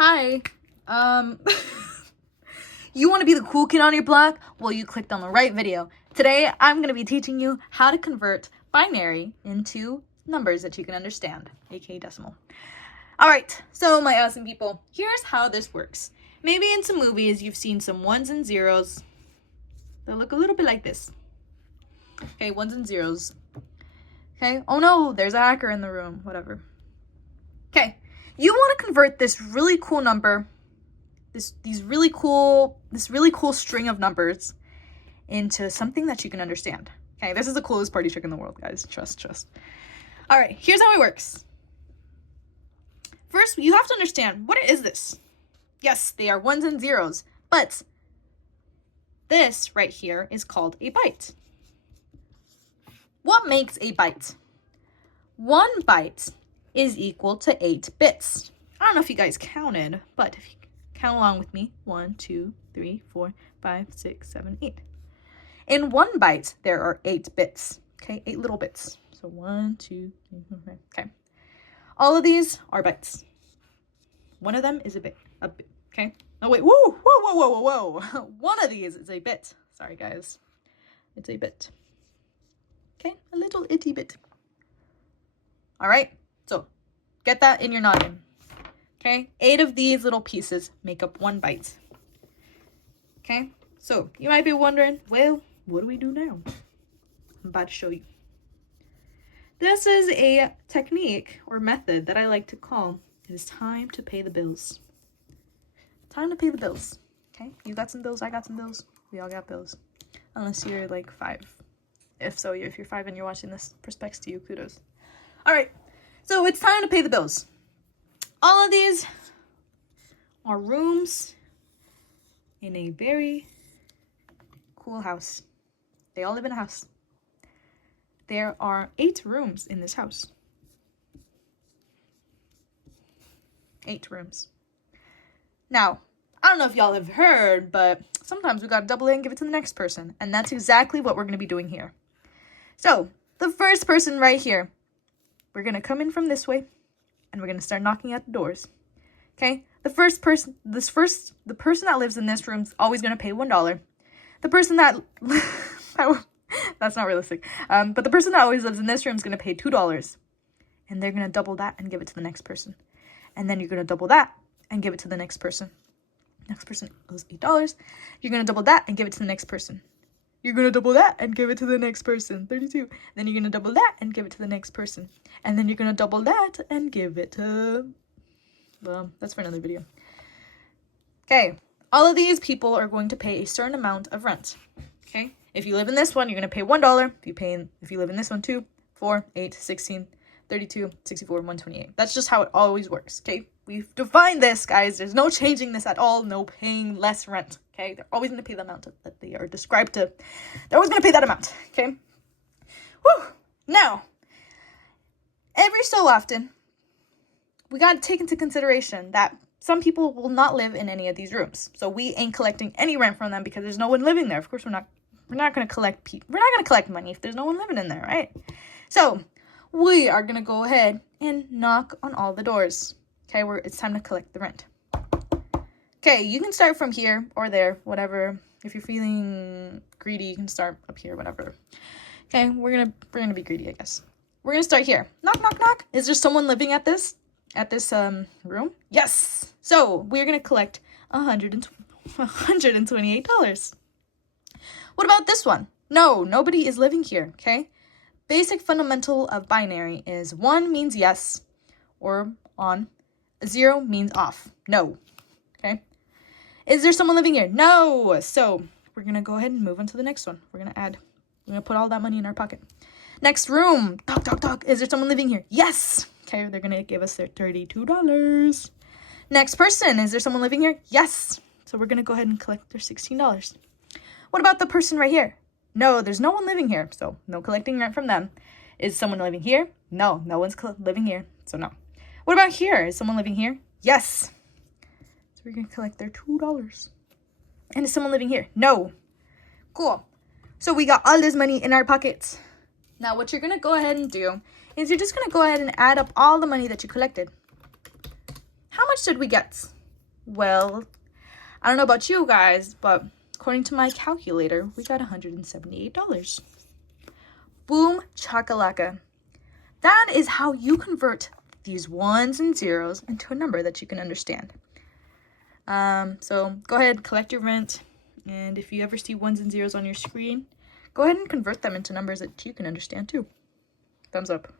Hi. You want to be the cool kid on your block? Well, you clicked on the right video. Today, I'm going to be teaching you how to convert binary into numbers that you can understand, aka decimal. All right, so my awesome people, here's how this works. Maybe in some movies, you've seen some ones and zeros. They look a little bit like this. Okay, ones and zeros. Okay, oh no, there's a hacker in the room, whatever. Okay, you want to convert this really cool number, this really cool string of numbers into something that you can understand. Okay, this is the coolest party trick in the world, guys. Trust. All right, here's how it works. First, you have to understand, what is this? Yes, they are ones and zeros, but this right here is called a byte. What makes a byte? 1 byte is equal to 8 bits. I don't know if you guys counted, but if you count along with me, 1, 2, 3, 4, 5, 6, 7, 8. In 1 byte, there are 8 bits. Okay, 8 little bits. So 1, 2, 3, 4, 5. Okay. All of these are bytes. One of them is a bit. Okay. No, wait. Whoa. One of these is a bit. Sorry, guys. It's a bit. Okay, a little itty bit. All right. So get that in your noggin. Okay. 8 of these little pieces make up 1 byte. Okay. So you might be wondering, well, what do we do now? I'm about to show you. This is a technique or method that I like to call, it is time to pay the bills. Time to pay the bills. Okay, you got some bills, I got some bills. We all got bills. Unless you're like 5. If you're 5 and you're watching this, respects to you, kudos. All right, so it's time to pay the bills. All of these are rooms in a very cool house. They all live in a house. There are 8 rooms in this house. 8 rooms. Now, I don't know if y'all have heard, but sometimes we gotta double it and give it to the next person. And that's exactly what we're gonna be doing here. So, the first person right here, we're gonna come in from this way, and we're gonna start knocking at the doors. Okay? The person that lives in this room is always gonna pay $1. The person that that's not realistic. But the person that always lives in this room is going to pay $2. And they're going to double that and give it to the next person. And then you're going to double that and give it to the next person. Next person owes $8. You're going to double that and give it to the next person. You're going to double that and give it to the next person. 32. Then you're going to double that and give it to the next person. And then you're going to double that and give it to... Well, that's for another video. Okay. All of these people are going to pay a certain amount of rent. Okay? If you live in this one, you're going to pay $1. If you live in this one, 2, 4, 8, 16, 32, 64, 128. That's just how it always works, okay? We've defined this, guys. There's no changing this at all. No paying less rent, okay? They're always going to pay the amount that they are described to. They're always going to pay that amount, okay? Whew! Now, every so often, we got to take into consideration that some people will not live in any of these rooms. So we ain't collecting any rent from them because there's no one living there. Of course, we're not going to collect money if there's no one living in there, right? So we are going to go ahead and knock on all the doors. Okay, it's time to collect the rent. Okay, you can start from here or there, whatever. If you're feeling greedy, you can start up here, whatever. Okay, we're gonna be greedy, I guess. We're gonna start here. Knock, knock, knock. Is there someone living at this room? Yes. So we're gonna collect $128. What about this one? No, nobody is living here, okay? Basic fundamental of binary is 1 means yes or on, 0 means off, no, okay? Is there someone living here? No. So we're going to go ahead and move on to the next one. We're going to put all that money in our pocket. Next room. Knock, knock, knock. Is there someone living here? Yes. Okay, they're going to give us their $32. Next person. Is there someone living here? Yes. So we're going to go ahead and collect their $16. What about the person right here? No, there's no one living here, so no collecting rent from them. Is someone living here? No, no one's living here, so no. What about here? Is someone living here? Yes. So we're going to collect their $2. And is someone living here? No. Cool. So we got all this money in our pockets. Now what you're going to go ahead and do is you're just going to go ahead and add up all the money that you collected. How much did we get? Well, I don't know about you guys, but according to my calculator, we got $178. Boom chakalaka. That is how you convert these ones and zeros into a number that you can understand. So go ahead, collect your rent, and if you ever see ones and zeros on your screen, go ahead and convert them into numbers that you can understand too. Thumbs up.